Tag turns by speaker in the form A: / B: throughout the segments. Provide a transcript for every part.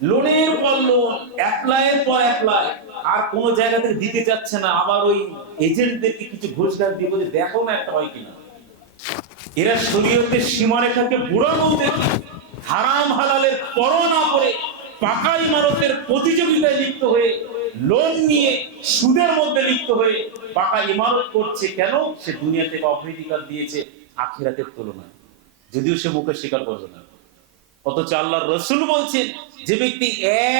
A: লোনের পর লোন অ্যাপ্লাইয়ের পর অ্যাপ্লাই আর কোন জায়গা থেকে দিতে যাচ্ছে না, আবার ওই এজেন্টদেরকে কিছু ঘুষ দিয়ে বলে, দেখো না একটা হয় কিনা। এরা শরীয়তের সীমারেখাকে বুড়ো বলতে হারাম হালালের পরোয়া করে পাকা ইমারতের প্রতিযোগিতায় লিপ্ত হয়ে লোন নিয়ে সুদের মধ্যে লিপ্ত হয়ে পাকা ইমারত করছে কেন? সে দুনিয়াতে অগ্রাধিকার দিয়েছে, আখিরাতের তুলনায়। যদিও সে মুখে স্বীকার করবে না। অথচ আল্লাহ রসুল বলছেন, যে ব্যক্তি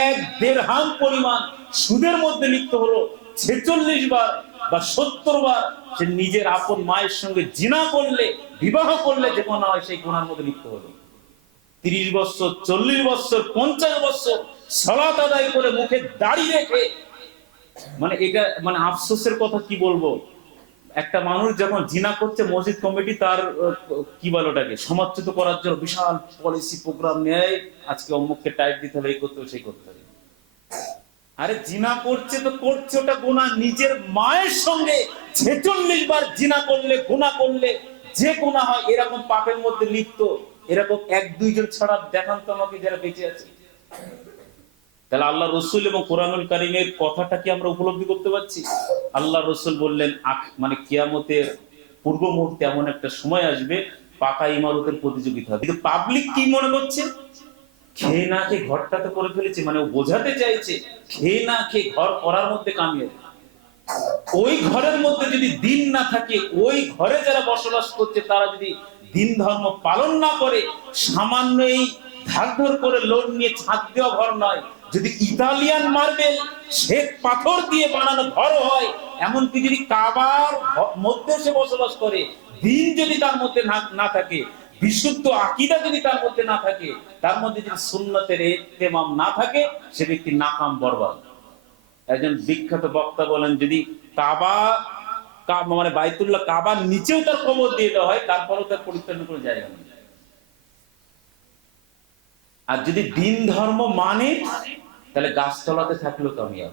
A: এক দেড় হাম পরিমাণ সুদের মধ্যে লিপ্ত হলো, ছেচল্লিশ বার বা সত্তর বার সে নিজের আপন মায়ের সঙ্গে জিনা করলে, বিবাহ করলে যে কোনো হয়, সেই গুণার মধ্যে লিপ্ত হলো। তিরিশ বছর, চল্লিশ বছর, পঞ্চাশ বছর সলাত আদায় করে মুখে দাড়ি রেখে মানে এটা মানে আফসোসের কথা কি বলব? একটা মানুষ যখন জিনা করছে মসজিদ কমিটি তার কি বলে ওটাকে সমাজচ্যুত করার জন্য বিশাল পলিসি প্রোগ্রাম নেয়, আজকে অমুককে টাইপ দিতে হবে, এই করতে হবে, সেই করতে হবে। আরে জিনা করছে তো করছে ওটা গুণা নিজের মায়ের সঙ্গে ছেচল্লিশ বার জিনা করলে গোনা করলে যে গুণা হয়, এরকম পাপের মধ্যে লিপ্ত, এরকম এক দুইজন ছাড়া দেখান তো আমাকে যারা বেঁচে আছে। তাহলে আল্লাহ রসুল এবং কোরআনুল কারিমের কথাটা কি আমরা উপলব্ধি করতে পারছি? আল্লাহ রসুল বললেন মানে কিয়ামতের পূর্ব মুহূর্তে এমন একটা সময় আসবে, পাকা ইমারতের প্রতিযোগিতা কিন্তু পাবলিক কি মনে করছে? খেয়ে না খেয়ে ঘরটা তো করে ফেলেছে মানে ও বোঝাতে চাইছে, খেয়ে না খেয়ে ঘর করার মধ্যে কামিয়ে ওই ঘরের মধ্যে যদি দিন না থাকে, ওই ঘরে যারা বসবাস করছে, তারা যদি দিন ধর্ম পালন না করে, সামান্য এই ধর করে লোন নিয়ে ছাদ দেওয়া ঘর নয়। যদি ইতালিয়ান মার্বেল শ্বেত পাথর দিয়ে বানানো ঘর হয়, এমনকি যদি কাবার মধ্যে সে বসবাস করে, দিন যদি তার মধ্যে না না থাকে, বিশুদ্ধ আকিদা যদি তার মধ্যে না থাকে, তার মধ্যে যদি সুন্নতের এতেমাম না থাকে, সে ব্যক্তি নাকাম বরবাদ। একজন বিখ্যাত বক্তা বলেন, যদি কাবা মানে বাইতুল্লাহ কাবার নিচেও তার কবর দিয়ে দেওয়া হয়, তারপরেও তার পরিত্রাণের কোনো জায়গা নেই। আর যদি দিন ধর্ম মানে তাহলে গাছতলাতে থাকলেও কামিয়াব